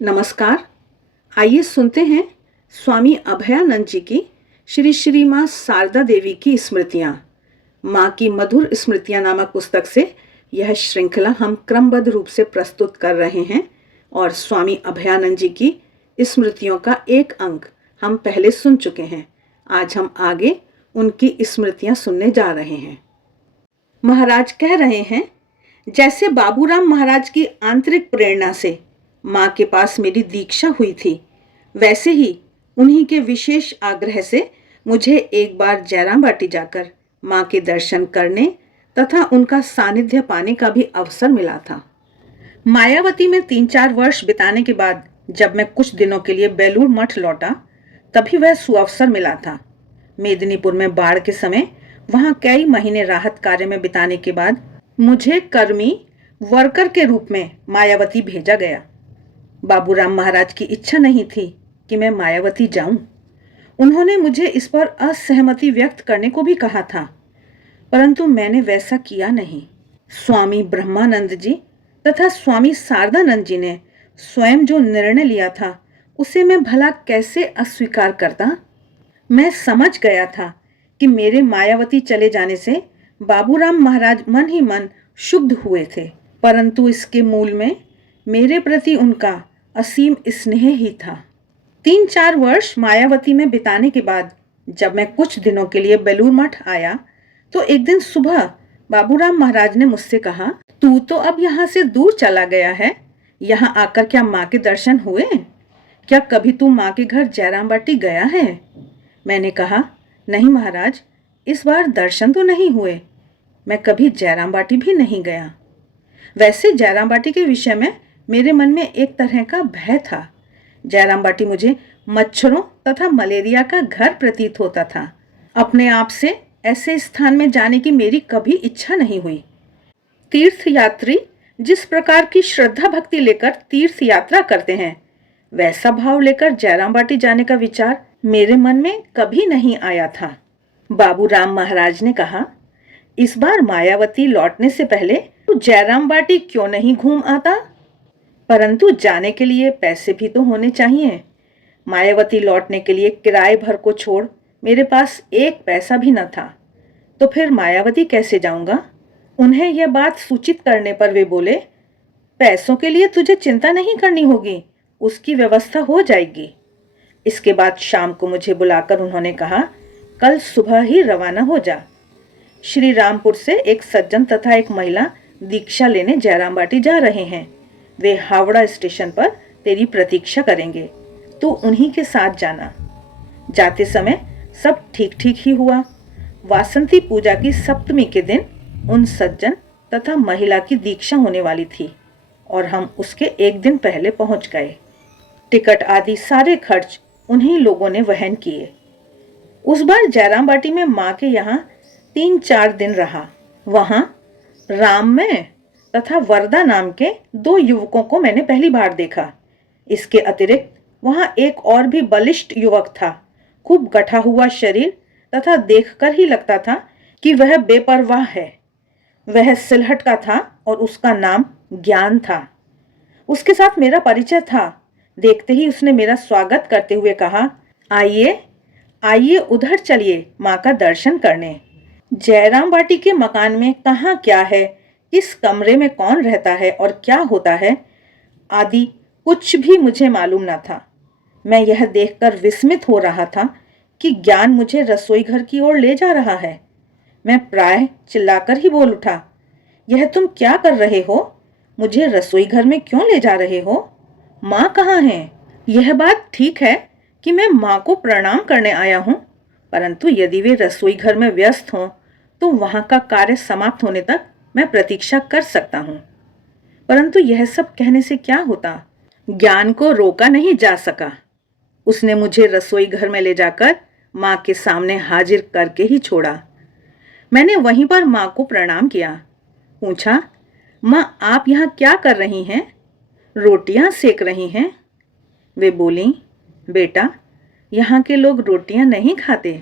नमस्कार। आइए सुनते हैं स्वामी अभयानंद जी की श्री श्री माँ शारदा देवी की स्मृतियाँ। माँ की मधुर स्मृतियाँ नामक पुस्तक से यह श्रृंखला हम क्रमबद्ध रूप से प्रस्तुत कर रहे हैं और स्वामी अभयानंद जी की स्मृतियों का एक अंक हम पहले सुन चुके हैं। आज हम आगे उनकी स्मृतियाँ सुनने जा रहे हैं। महाराज कह रहे हैं, जैसे बाबूराम महाराज की आंतरिक प्रेरणा से माँ के पास मेरी दीक्षा हुई थी, वैसे ही उन्हीं के विशेष आग्रह से मुझे एक बार जयराम बाटी जाकर माँ के दर्शन करने तथा उनका सानिध्य पाने का भी अवसर मिला था। मायावती में 3-4 वर्ष बिताने के बाद जब मैं कुछ दिनों के लिए बेलूर मठ लौटा, तभी वह सुअवसर मिला था। मेदिनीपुर में बाढ़ के समय वहां कई महीने राहत कार्य में बिताने के बाद मुझे कर्मी वर्कर के रूप में मायावती भेजा गया। बाबूराम महाराज की इच्छा नहीं थी कि मैं मायावती जाऊं। उन्होंने मुझे इस पर असहमति व्यक्त करने को भी कहा था, परंतु मैंने वैसा किया नहीं। स्वामी ब्रह्मानंद जी तथा स्वामी शारदानंद जी ने स्वयं जो निर्णय लिया था, उसे मैं भला कैसे अस्वीकार करता। मैं समझ गया था कि मेरे मायावती चले जाने से बाबूराम महाराज मन ही मन शुद्ध हुए थे, परंतु इसके मूल में मेरे प्रति उनका असीम स्नेह ही था। 3-4 वर्ष मायावती में बिताने के बाद जब मैं कुछ दिनों के लिए बेलूर मठ आया, तो एक दिन सुबह बाबूराम महाराज ने मुझसे कहा, तू तो अब यहाँ से दूर चला गया है, यहाँ आकर क्या माँ के दर्शन हुए? क्या कभी तू माँ के घर जयराम बाटी गया है? मैंने कहा, नहीं महाराज, इस बार दर्शन तो नहीं हुए। मैं कभी जयराम बाटी भी नहीं गया। वैसे जयराम बाटी के विषय में मेरे मन में एक तरह का भय था। जयराम बाटी मुझे मच्छरों तथा मलेरिया का घर प्रतीत होता था। अपने आप से ऐसे स्थान में जाने की मेरी कभी इच्छा नहीं हुई। तीर्थ यात्री जिस प्रकार की श्रद्धा भक्ति लेकर तीर्थ यात्रा करते हैं, वैसा भाव लेकर जयराम बाटी जाने का विचार मेरे मन में कभी नहीं आया था। बाबूराम महाराज ने कहा, इस बार मायावती लौटने से पहले तू जयराम बाटी क्यों नहीं घूम आता? परंतु जाने के लिए पैसे भी तो होने चाहिए। मायावती लौटने के लिए किराए भर को छोड़ मेरे पास 1 पैसा भी न था, तो फिर मायावती कैसे जाऊंगा? उन्हें यह बात सूचित करने पर वे बोले, पैसों के लिए तुझे चिंता नहीं करनी होगी, उसकी व्यवस्था हो जाएगी। इसके बाद शाम को मुझे बुलाकर उन्होंने कहा, कल सुबह ही रवाना हो जा। श्री रामपुर से एक सज्जन तथा एक महिला दीक्षा लेने जयराम बाटी जा रहे हैं। वे हावड़ा स्टेशन पर तेरी प्रतीक्षा करेंगे, तू उन्हीं के साथ जाना। जाते समय सब ठीक ठीक ही हुआ। वासंती पूजा की सप्तमी के दिन उन सज्जन तथा महिला की दीक्षा होने वाली थी और हम उसके एक दिन पहले पहुंच गए। टिकट आदि सारे खर्च उन्हीं लोगों ने वहन किए। उस बार जयराम बाटी में माँ के यहाँ 3-4 दिन रहा। वहां राम में तथा वरदा नाम के 2 युवकों को मैंने पहली बार देखा। इसके अतिरिक्त वहां एक और भी बलिष्ठ युवक था। खूब गठा हुआ शरीर तथा देखकर ही लगता था कि वह बेपरवाह है। वह सिलहट का था और उसका नाम ज्ञान था। उसके साथ मेरा परिचय था। देखते ही उसने मेरा स्वागत करते हुए कहा, आइए आइए, उधर चलिए माँ का दर्शन करने। जयराम बाटी के मकान में कहाँ क्या है, किस कमरे में कौन रहता है और क्या होता है आदि कुछ भी मुझे मालूम न था। मैं यह देखकर विस्मित हो रहा था कि ज्ञान मुझे रसोई घर की ओर ले जा रहा है। मैं प्राय चिल्लाकर ही बोल उठा, यह तुम क्या कर रहे हो? मुझे रसोई घर में क्यों ले जा रहे हो? माँ कहाँ है? यह बात ठीक है कि मैं माँ को प्रणाम करने आया हूँ, परंतु यदि वे रसोई घर में व्यस्त हों तो वहां का कार्य समाप्त होने तक मैं प्रतीक्षा कर सकता हूँ। परंतु यह सब कहने से क्या होता? ज्ञान को रोका नहीं जा सका। उसने मुझे रसोई घर में ले जाकर माँ के सामने हाजिर करके ही छोड़ा। मैंने वहीं पर माँ को प्रणाम किया। पूछा, माँ आप यहाँ क्या कर रही हैं? रोटियां सेक रही हैं। वे बोली, बेटा यहाँ के लोग रोटियां नहीं खाते।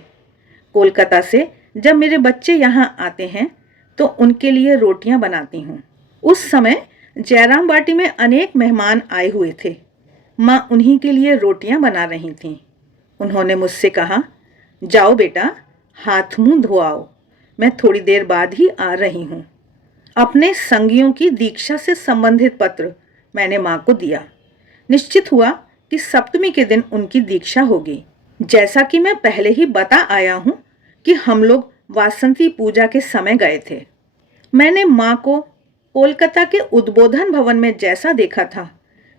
कोलकाता से जब मेरे बच्चे यहाँ आते हैं तो उनके लिए रोटियां बनाती हूँ। उस समय जयराम बाटी में अनेक मेहमान आए हुए थे। माँ उन्हीं के लिए रोटियां बना रही थीं। उन्होंने मुझसे कहा, जाओ बेटा, हाथ मुंह धो आओ, मैं थोड़ी देर बाद ही आ रही हूँ। अपने संगियों की दीक्षा से संबंधित पत्र मैंने माँ को दिया। निश्चित हुआ कि सप्तमी के दिन उनकी दीक्षा होगी। जैसा कि मैं पहले ही बता आया हूँ कि हम लोग वासंती पूजा के समय गए थे। मैंने माँ को कोलकाता के उद्बोधन भवन में जैसा देखा था,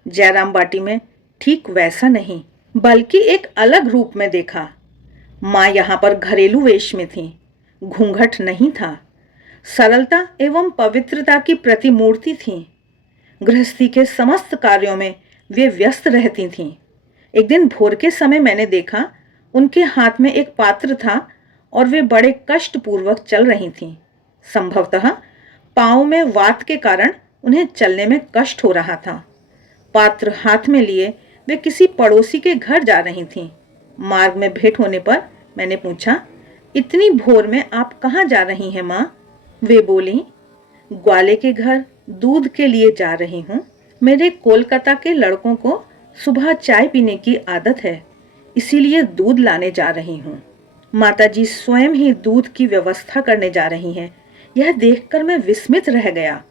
जयराम बाटी में ठीक वैसा नहीं, बल्कि एक अलग रूप में देखा। माँ यहाँ पर घरेलू वेश में थी, घूंघट नहीं था, सरलता एवं पवित्रता की प्रतिमूर्ति थी। गृहस्थी के समस्त कार्यों में वे व्यस्त रहती थीं। एक दिन भोर के समय मैंने देखा, उनके हाथ में एक पात्र था और वे बड़े कष्टपूर्वक चल रही थीं। संभवतः पाँव में वात के कारण उन्हें चलने में कष्ट हो रहा था। पात्र हाथ में लिए वे किसी पड़ोसी के घर जा रही थीं। मार्ग में भेंट होने पर मैंने पूछा, इतनी भोर में आप कहाँ जा रही हैं माँ? वे बोली, ग्वाले के घर दूध के लिए जा रही हूँ। मेरे कोलकाता के लड़कों को सुबह चाय पीने की आदत है, इसीलिए दूध लाने जा रही हूँ। माताजी स्वयं ही दूध की व्यवस्था करने जा रही हैं। यह देखकर मैं विस्मित रह गया।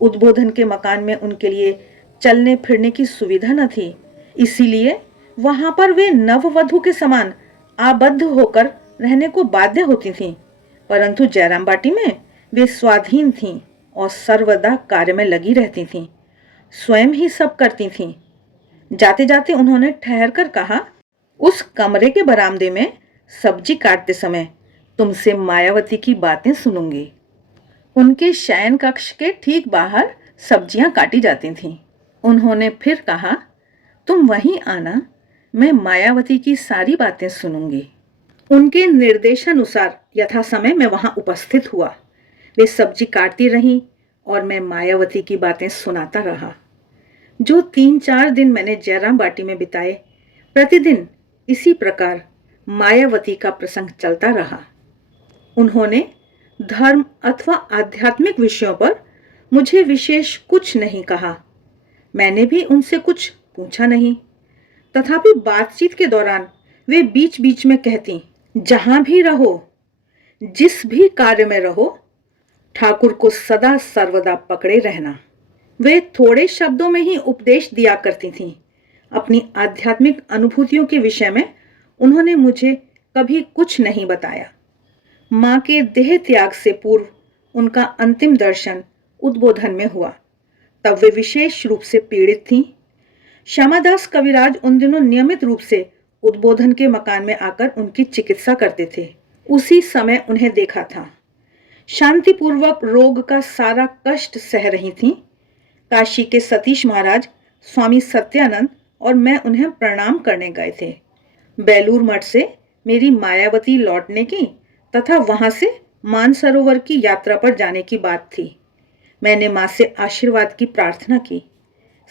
उद्बोधन के मकान में उनके लिए चलने फिरने की सुविधा न थी, इसीलिए वहां पर वे नववधु के समान आबद्ध होकर रहने को बाध्य होती थीं। परंतु जयराम बाटी में वे स्वाधीन थीं और सर्वदा कार्य में लगी रहती थीं, स्वयं ही सब करती थीं। जाते जाते उन्होंने ठहर कर कहा, उस कमरे के बरामदे में सब्जी काटते समय तुमसे मायावती की बातें सुनूंगी। उनके शयन कक्ष के ठीक बाहर सब्जियां काटी जाती थीं। उन्होंने फिर कहा, तुम वहीं आना, मैं मायावती की सारी बातें सुनूंगी। उनके निर्देशानुसार यथा समय मैं वहां उपस्थित हुआ। वे सब्जी काटती रहीं और मैं मायावती की बातें सुनाता रहा। जो 3-4 दिन मैंने जयराम बाटी में बिताए, प्रतिदिन इसी प्रकार मायावती का प्रसंग चलता रहा। उन्होंने धर्म अथवा आध्यात्मिक विषयों पर मुझे विशेष कुछ नहीं कहा। मैंने भी उनसे कुछ पूछा नहीं। तथापि बातचीत के दौरान वे बीच बीच में कहती, जहां भी रहो, जिस भी कार्य में रहो, ठाकुर को सदा सर्वदा पकड़े रहना। वे थोड़े शब्दों में ही उपदेश दिया करती थीं। अपनी आध्यात्मिक अनुभूतियों के विषय में उन्होंने मुझे कभी कुछ नहीं बताया। माँ के देह त्याग से पूर्व उनका अंतिम दर्शन उद्बोधन में हुआ। तब वे विशेष रूप से पीड़ित थीं। श्यामादास कविराज उन दिनों नियमित रूप से उद्बोधन के मकान में आकर उनकी चिकित्सा करते थे। उसी समय उन्हें देखा था। शांतिपूर्वक रोग का सारा कष्ट सह रही थीं। काशी के सतीश महाराज, स्वामी सत्यानंद और मैं उन्हें प्रणाम करने गए थे। बेलूर मठ से मेरी मायावती लौटने की तथा वहां से मानसरोवर की यात्रा पर जाने की बात थी। मैंने माँ से आशीर्वाद की प्रार्थना की।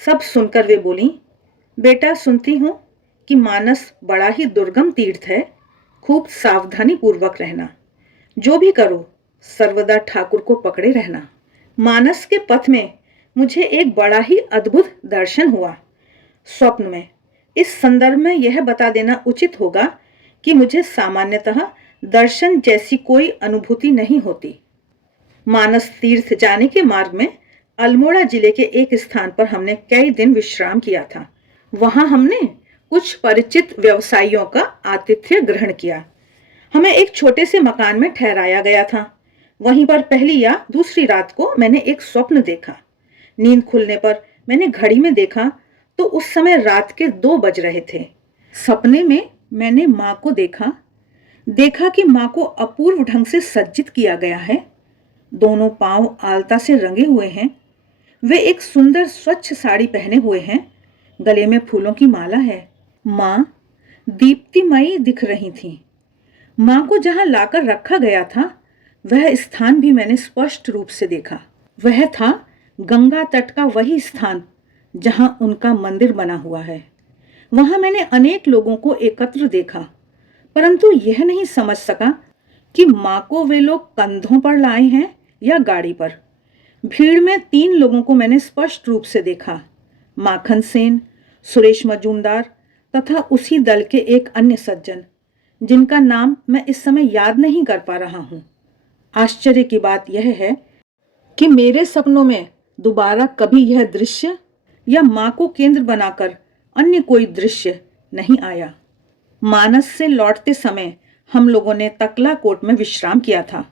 सब सुनकर वे बोली, बेटा सुनती हूँ कि मानस बड़ा ही दुर्गम तीर्थ है, खूब सावधानी पूर्वक रहना। जो भी करो सर्वदा ठाकुर को पकड़े रहना। मानस के पथ में मुझे एक बड़ा ही अद्भुत दर्शन हुआ, स्वप्न में। इस संदर्भ में यह बता देना उचित होगा कि मुझे सामान्यतः दर्शन जैसी कोई अनुभूति नहीं होती। मानस तीर्थ जाने के मार्ग में अल्मोड़ा जिले के एक स्थान पर हमने कई दिन विश्राम किया था। वहां हमने कुछ परिचित व्यवसायियों का आतिथ्य ग्रहण किया। हमें एक छोटे से मकान में ठहराया गया था। वहीं पर पहली या दूसरी रात को मैंने एक स्वप्न देखा। नींद खुलने पर मैंने घड़ी में देखा तो उस समय रात के 2 बज रहे थे। सपने में मैंने माँ को देखा कि माँ को अपूर्व ढंग से सज्जित किया गया है। दोनों पांव आलता से रंगे हुए हैं। वे एक सुंदर स्वच्छ साड़ी पहने हुए हैं। गले में फूलों की माला है। माँ दीप्तिमयी दिख रही थी। माँ को जहां लाकर रखा गया था वह स्थान भी मैंने स्पष्ट रूप से देखा। वह था गंगा तट का वही स्थान जहां उनका मंदिर बना हुआ है। वहां मैंने अनेक लोगों को एकत्र देखा, परंतु यह नहीं समझ सका कि माँ को वे लोग कंधों पर लाए हैं या गाड़ी पर। भीड़ में 3 लोगों को मैंने स्पष्ट रूप से देखा, माखन सेन, सुरेश मजूमदार तथा उसी दल के एक अन्य सज्जन जिनका नाम मैं इस समय याद नहीं कर पा रहा हूँ। आश्चर्य की बात यह है कि मेरे सपनों में दोबारा कभी यह दृश्य या माँ को केंद्र बनाकर अन्य कोई दृश्य नहीं आया। मानस से लौटते समय हम लोगों ने तकलाकोट में विश्राम किया था।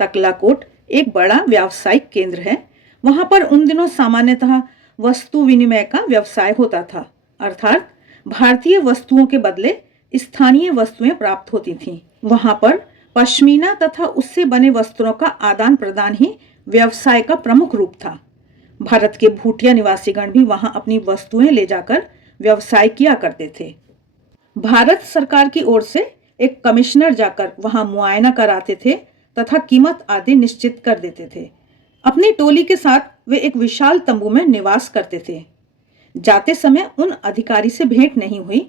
तकलाकोट एक बड़ा व्यावसायिक केंद्र है। वहां पर उन दिनों सामान्यतः वस्तु विनिमय का व्यवसाय होता था, अर्थात भारतीय वस्तुओं के बदले स्थानीय वस्तुएं प्राप्त होती थीं। वहां पर पश्मीना तथा उससे बने वस्त्रों का आदान प्रदान ही व्यवसाय का प्रमुख रूप था। भारत के भूटिया निवासीगण भी वहां अपनी वस्तुएं ले जाकर व्यवसाय किया करते थे। भारत सरकार की ओर से एक कमिश्नर जाकर वहां मुआयना कराते थे तथा कीमत आदि निश्चित कर देते थे। अपनी टोली के साथ वे एक विशाल तंबू में निवास करते थे। जाते समय उन अधिकारी से भेंट नहीं हुई,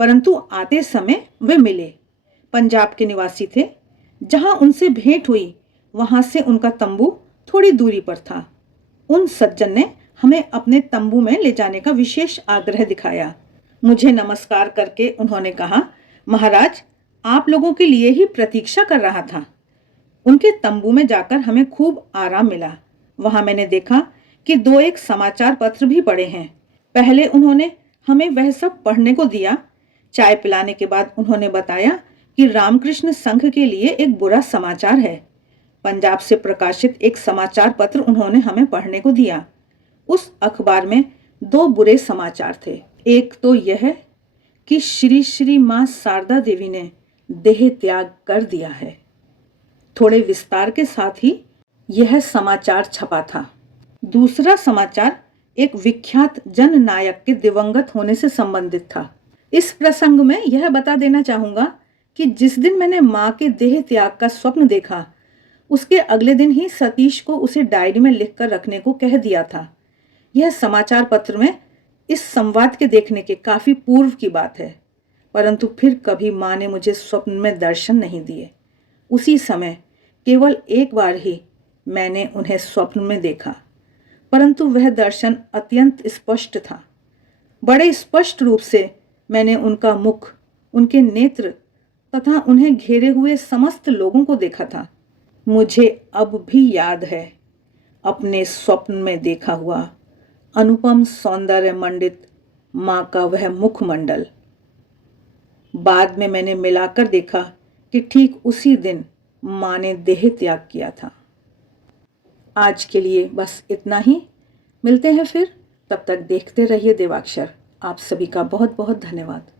परंतु आते समय वे मिले। पंजाब के निवासी थे। जहां उनसे भेंट हुई वहां से उनका तंबू थोड़ी दूरी पर था। उन सज्जन ने हमें अपने तंबू में ले जाने का विशेष आग्रह दिखाया। मुझे नमस्कार करके उन्होंने कहा, महाराज, आप लोगों के लिए ही प्रतीक्षा कर रहा था। उनके तंबू में जाकर हमें खूब आराम मिला। वहां मैंने देखा कि 2-1 समाचार पत्र भी पड़े हैं। पहले उन्होंने हमें वह सब पढ़ने को दिया। चाय पिलाने के बाद उन्होंने बताया कि रामकृष्ण संघ के लिए एक बुरा समाचार है। पंजाब से प्रकाशित एक समाचार पत्र उन्होंने हमें पढ़ने को दिया। उस अखबार में 2 बुरे समाचार थे। एक तो यह कि श्री श्री मां शारदा देवी ने देह त्याग कर दिया है। थोड़े विस्तार के साथ ही यह समाचार छपा था। दूसरा समाचार एक विख्यात जननायक के दिवंगत होने से संबंधित था। इस प्रसंग में यह बता देना चाहूंगा कि जिस दिन मैंने मां के देह त्याग का स्वप्न देखा, उसके अगले दिन ही सतीश को उसे डायरी में लिखकर रखने को कह दिया था। यह समाचार पत्र में इस संवाद के देखने के काफी पूर्व की बात है, परंतु फिर कभी मां ने मुझे स्वप्न में दर्शन नहीं दिए। उसी समय केवल एक बार ही मैंने उन्हें स्वप्न में देखा, परंतु वह दर्शन अत्यंत स्पष्ट था। बड़े स्पष्ट रूप से मैंने उनका मुख, उनके नेत्र तथा उन्हें घेरे हुए समस्त लोगों को देखा था। मुझे अब भी याद है अपने स्वप्न में देखा हुआ अनुपम सौंदर्य मंडित मां का वह मुखमंडल। बाद में मैंने मिलाकर देखा कि ठीक उसी दिन मां ने देह त्याग किया था। आज के लिए बस इतना ही। मिलते हैं फिर। तब तक देखते रहिए देवाक्षर। आप सभी का बहुत बहुत धन्यवाद।